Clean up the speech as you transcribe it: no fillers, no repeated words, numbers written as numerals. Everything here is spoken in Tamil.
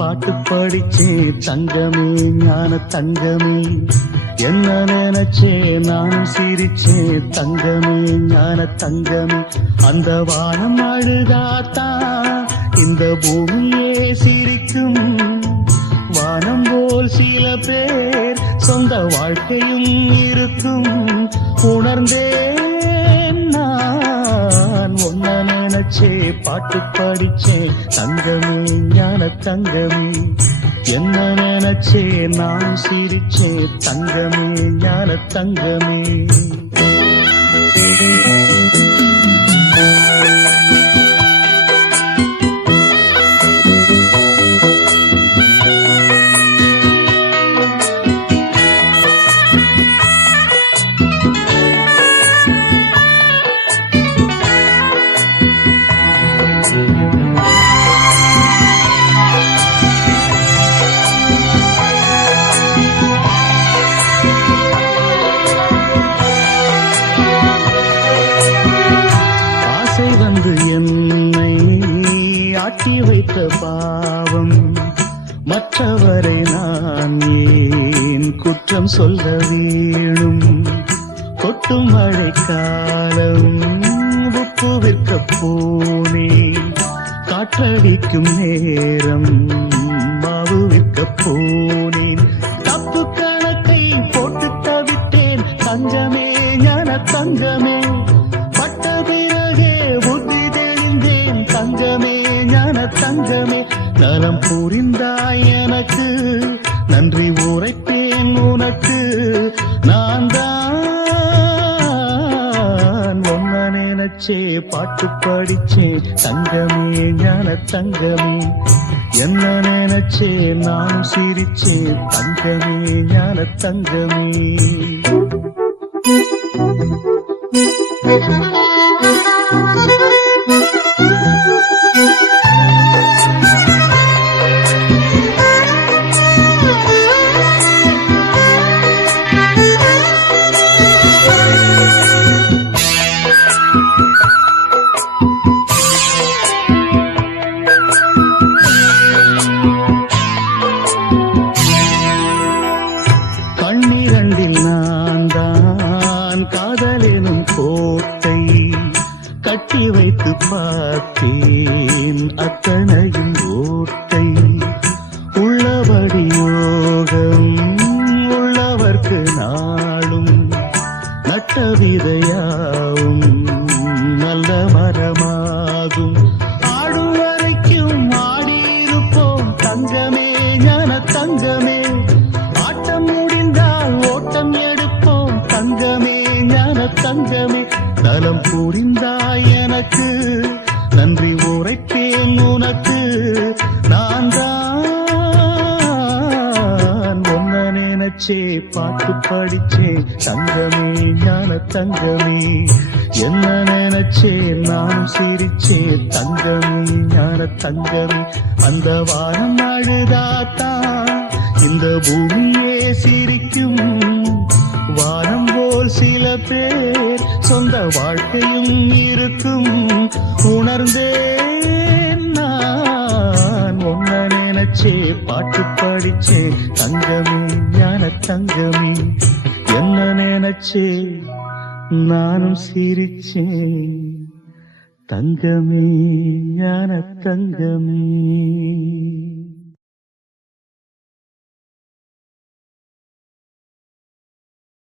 பாட்டு படிச்சே தங்கமே ஞான தங்கமே என்ன நினைச்சே நானும் சிரிச்சே தங்கமே ஞான தங்கமே அந்த வானம் அழுதாத்தான் இந்த பூமியே சிரிக்கும் வானம் போல் சில பேர் சொந்த வாழ்க்கையும் இருக்கும் உணர்ந்தேன் நான் ஒன்ன நினைச்சே பாட்டு படிச்சே தங்கமே ஞான தங்கமே என்ன நினைச்சே நான் சிரிச்சே தங்கமே ஞான தங்கமே என்னை ஆட்டி வைத்த பாவம் மற்றவரை நான் ஏன் குற்றம் சொல்ல வேணும் கொட்டும் மழை காலம் உப்பு விற்க போனே காற்றடிக்கும் நேரம் மாவு விற்க போனேன் தப்பு கணக்கை போட்டு தவிட்டேன் தங்கமே ஞான தங்கமே தங்கமே ஞான தங்கமே நலம் புரிந்தாய் எனக்கு நன்றி உரைப்பேன் உனக்கு நான் தான் ஒன்ன நினைச்சே பாட்டு படிச்சே தங்கமே ஞான தங்கமே என்ன நினைச்சே நான் சிரிச்சே தங்கமே ஞான தங்கமே கண்ணிரண்டில் நான் தான் காதலெனும் கோட்டை கட்டி வைத்து பார்த்தேன் அத்தனையும் ஓட்டை உள்ளபடி யோகம் உள்ளவர்க்கு நாளும் நட்ட விதையாவும் நல்ல மரமாகும் ஆடும் வரைக்கும் ஆடியிருப்போம் தங்கமே ஞான தங்கமே தங்கமே ஞான தங்கமே நலம் புரிந்தாய் எனக்கு நன்றி உரைப்பேன் உனக்கு நான் தான் ஒன்ன நினைச்சே பாட்டு படிச்சே தங்கமே ஞான தங்கமே என்ன நினைச்சே நான் சிரிச்சே தங்கமே ஞான தங்கமே அந்த வானம் அழுதாத்தான் இந்த பூமியே சிரிக்கும் வானம் போல் சில பேர் சொந்த வாழ்க்கையும் இருக்கும் உணர்ந்தேன் நான் ஒன்ன நினைச்சே பாட்டு படிச்சே தங்கமே ஞான தங்கமே என்ன நினைச்சே நானும் சிரிச்சேன் தங்கமே ஞான தங்கமே